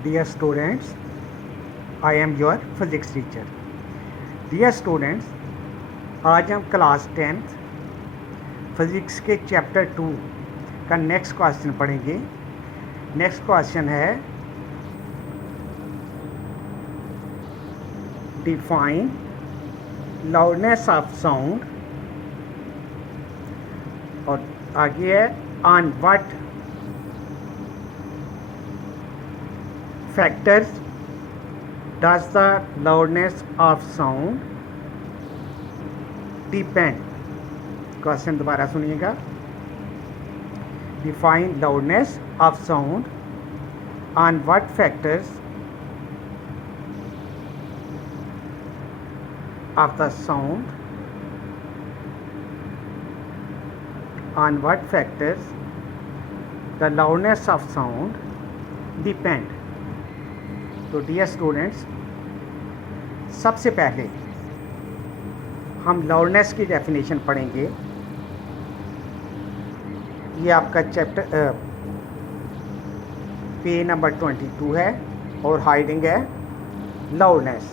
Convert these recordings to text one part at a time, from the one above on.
Dear students, I am your physics teacher. Dear students, आज हम class 10th physics के chapter 2 का next question पढ़ेंगे। नेक्स्ट क्वेश्चन है डिफाइन लाउडनेस ऑफ साउंड, और आगे है on what factors does the loudness of sound depend। Question दोबारा सुनिएगा। Define loudness of sound, on what factors of the sound, on what factors the loudness of sound depend. तो dear students, सबसे पहले हम loudness की definition पढ़ेंगे। ये आपका चैप्टर पेज नंबर 22 है और हाइडिंग है loudness.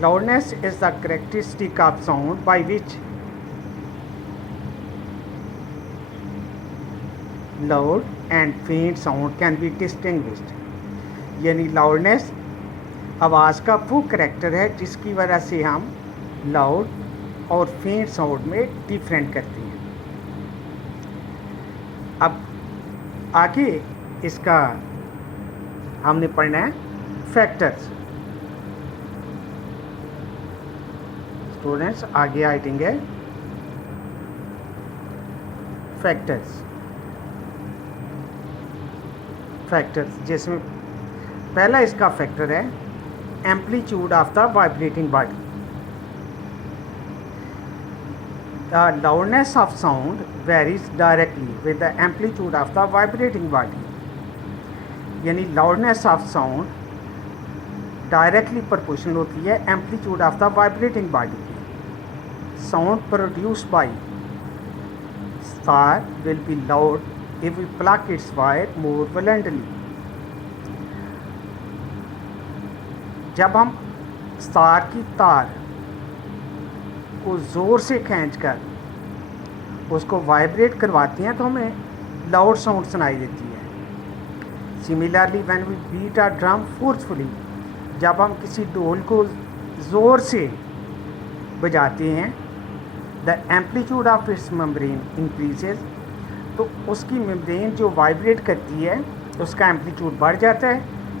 Loudness is the characteristic of sound by which loud and faint sound can be distinguished. यानी लाउडनेस आवाज़ का वो करैक्टर है जिसकी वजह से हम लाउड और फेंट साउंड में डिफरेंट करते हैं। अब आगे इसका हमने पढ़ना है फैक्टर्स। स्टूडेंट्स, आगे आइटिंग है फैक्टर्स। जिसमें पहला इसका फैक्टर है amplitude of the vibrating body. The loudness of sound varies directly with the amplitude of the vibrating body. यानी loudness of sound directly proportional होती है amplitude of the vibrating body की। Sound produced by sitar will be loud if we pluck its wire more violently। जब हम star की तार को ज़ोर से खींचकर उसको वाइब्रेट करवाते हैं तो हमें लाउड साउंड सुनाई देती है। Similarly when we beat a drum forcefully, जब हम किसी ढोल को ज़ोर से बजाते हैं, the amplitude of its membrane increases, तो उसकी मेम्ब्रेन जो वाइब्रेट करती है उसका एम्पलीट्यूड बढ़ जाता है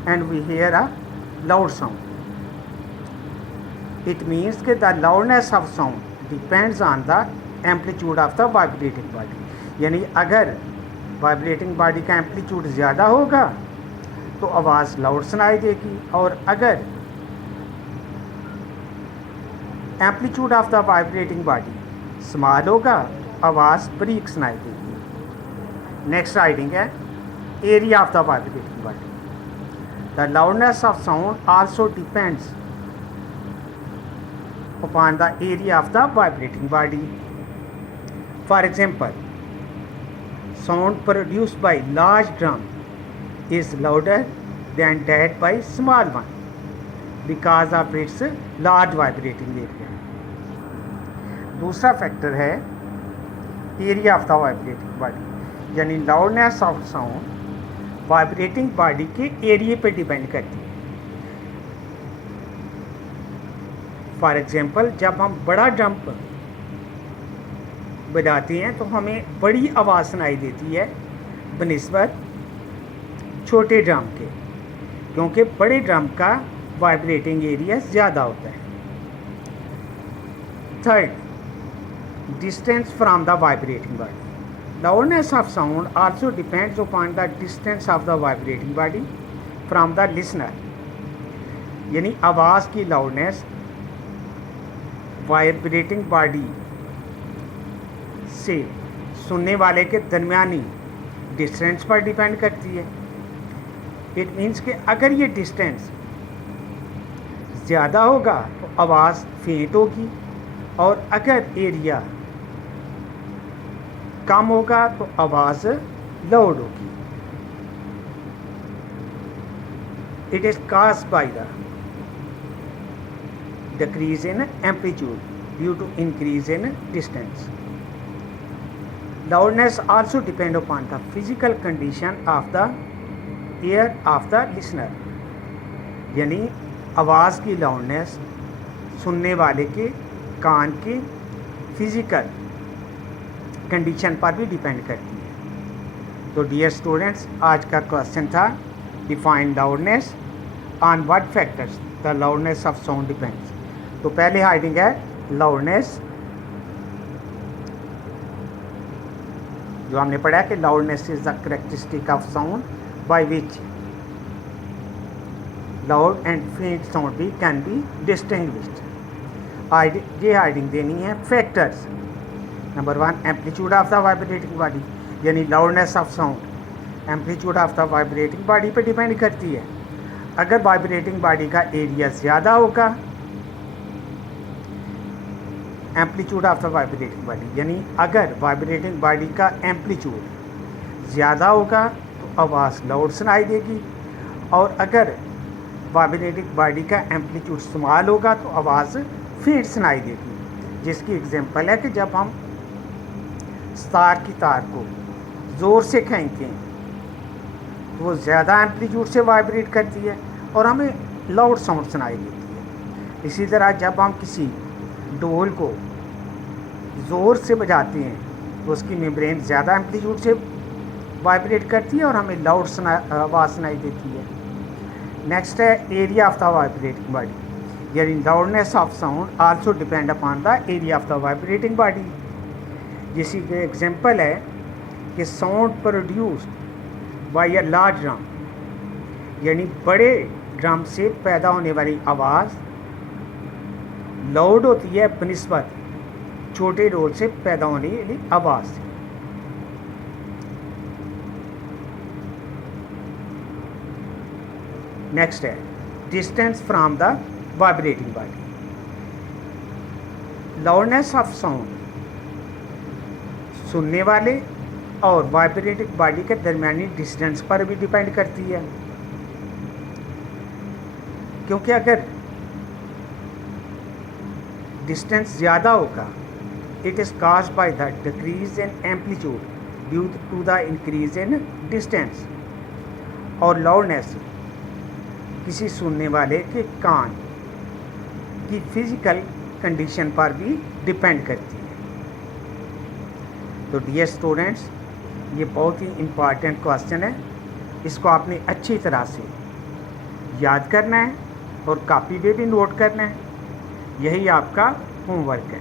and we hear a loud sound. It means कि the loudness of sound depends on the amplitude of the vibrating body. यानी अगर वाइब्रेटिंग बॉडी का एम्पलीट्यूड ज़्यादा होगा तो आवाज़ लाउड सुनाई देगी, और अगर amplitude of the vibrating body small होगा आवाज़ बारीक सुनाई देगी। नेक्स्ट राइडिंग है area of the vibrating body. The loudness of sound also depends upon the area of the vibrating body. For example, sound produced by large drum is louder than that by small one because of its large vibrating area। दूसरा factor है area of the vibrating body. यानी loudness of sound vibrating body के area पे depend करती है। For example, जब हम बड़ा ड्रम बजाते हैं तो हमें बड़ी आवाज़ सुनाई देती है बनिस्बत छोटे ड्रम के, क्योंकि बड़े ड्रम का वाइब्रेटिंग एरिया ज़्यादा होता है। Third, distance from the vibrating body. Loudness of sound also depends upon the distance of the vibrating body from the listener। यानी आवाज़ की लाउडनेस वाइब्रेटिंग बॉडी से सुनने वाले के दरमियानी डिस्टेंस पर डिपेंड करती है। इट मीन्स कि अगर ये डिस्टेंस ज़्यादा होगा तो आवाज़ फेंट होगी, और अगर एरिया कम होगा तो आवाज़ लाउड होगी। It is caused by the decrease in amplitude due to increase in distance. Loudness also depend upon the physical condition of the ear of the listener. यानी आवाज़ की लाउडनेस सुनने वाले के कान की फिजिकल कंडीशन पर भी डिपेंड करती है। तो डियर स्टूडेंट्स, आज का क्वेश्चन था define loudness, on what factors the loudness of sound depends. तो पहले हाइडिंग है लाउडनेस, जो हमने पढ़ा कि loudness is the characteristic of sound by which loud and faint sound भी कैन बी डिस्टिंग्विश्ड। ये हाइडिंग देनी है factors. Number 1, amplitude of the vibrating body, यानी loudness of sound amplitude of the vibrating body पे depend करती है। अगर vibrating body का एरिया ज़्यादा होगा, amplitude of the vibrating body, यानी अगर वाइब्रेटिंग बॉडी का एम्पलीट्यूड ज़्यादा होगा तो आवाज़ लाउड सुनाई देगी, और अगर वाइब्रेटिंग बॉडी का एम्पलीट्यूड स्मॉल होगा तो आवाज़ फेंट सुनाई देगी। जिसकी एग्जांपल है कि जब हम तार की तार को ज़ोर से खींचते हैं तो वो ज़्यादा एम्पलीट्यूड से वाइब्रेट करती है और हमें लाउड साउंड सुनाई देती है। इसी तरह जब हम किसी ढोल को ज़ोर से बजाते हैं तो उसकी मेम्ब्रेन ज़्यादा एम्पलीट्यूड से वाइब्रेट करती है और हमें लाउड आवाज़ सुनाई देती है। नेक्स्ट है area of the vibrating body, यानी loudness of sound also depend upon the area of the vibrating body. जिसकी एग्जांपल है कि sound produced by a large drum, यानी बड़े ड्रम से पैदा होने वाली आवाज़ लाउड होती है बनिस्बत छोटे ढोल से पैदा होने वाली आवाज़ से। नेक्स्ट है distance from the vibrating body. Loudness of sound सुनने वाले और वाइब्रेटिंग बॉडी के दरमियानी डिस्टेंस पर भी डिपेंड करती है, क्योंकि अगर डिस्टेंस ज़्यादा होगा, it is caused by the decrease in amplitude due to the increase in distance. और लाउडनेस किसी सुनने वाले के कान की फिजिकल कंडीशन पर भी डिपेंड करती है। तो डियर स्टूडेंट्स, ये बहुत ही इम्पॉर्टेंट क्वेश्चन है, इसको आपने अच्छी तरह से याद करना है और कॉपी पे भी नोट करना है। यही आपका होमवर्क है।